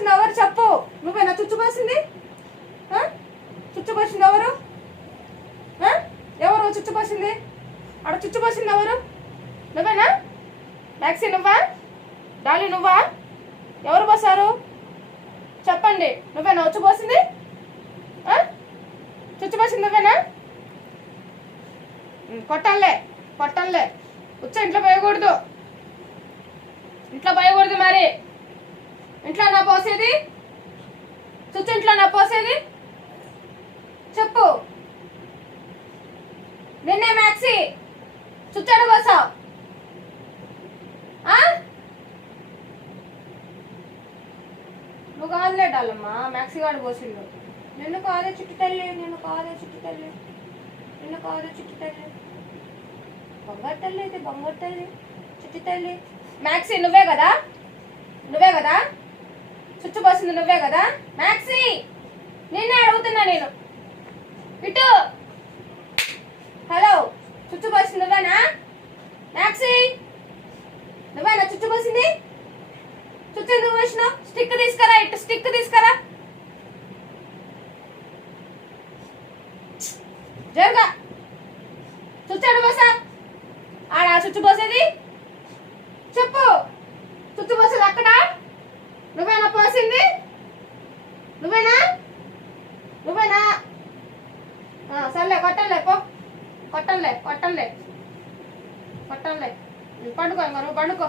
పోసింది ఎవరు చెప్పు. నువ్వేనా చుచ్చు పోసింది? చుచ్చు పోసింది ఎవరు? ఎవరు చుచ్చు పోసింది? ఆడ చుచ్చు పోసింది ఎవరు? నువ్వేనా? మ్యాక్సీ నువ్వా? డాలీ నువ్వా? ఎవరు పోసారు చెప్పండి. నువ్వేనా చుచ్చు పోసింది? చుచ్చు పోసింది నువ్వేనా? కొట్టాలే కొట్టాలే. వచ్చా ఇంట్లో పోయకూడదు, ఇంట్లో పోయకూడదు. మరి ఇంట్లో నా పోసేది? చుచ్చు ఇంట్లో నా పోసేది చెప్పు. నిన్నే మ్యాక్సీ చుచ్చాడు పోసావు. నువ్వు కాదులే డాలమ్మా, మ్యాక్సీ గాడు పోసిండు. నిన్ను కాదే చిట్టి తల్లి, నిన్ను కాదే చిట్టి తల్లి, నిన్ను కాదే చిట్టి తల్లి. బంగారు తల్లి అయితే బంగారు తల్లి, చిట్టి తల్లి. మ్యాక్సీ నువ్వే కదా, నువ్వే కదా చుచ్చు పోసింది, నువ్వే కదా మ్యాక్సీ? నిన్నే అడుగుతున్నా నేను. ఇటు హలో, చుచ్చు పోసింది నువ్వేనా మ్యాక్సీ? నువ్వేనా చుచ్చు పోసింది? చుచ్చు ఎందుకు పోసినావు? స్టిక్ తీసుకురా, ఇటు స్టిక్ తీసుకురా. జరుగా చుచ్చాడు పోసా. ఆడా చుచ్చు పోసేది చెప్పు. చుచ్చు పోసేది అక్కడ నువ్వేనా పోసింది? నువ్వేనా? నువ్వేనా? సర్లే కొట్టంలే పో, కొట్టంలే కొట్టంలే కొట్టంలే. పండుకో, ఇంకా నువ్వు పండుకో.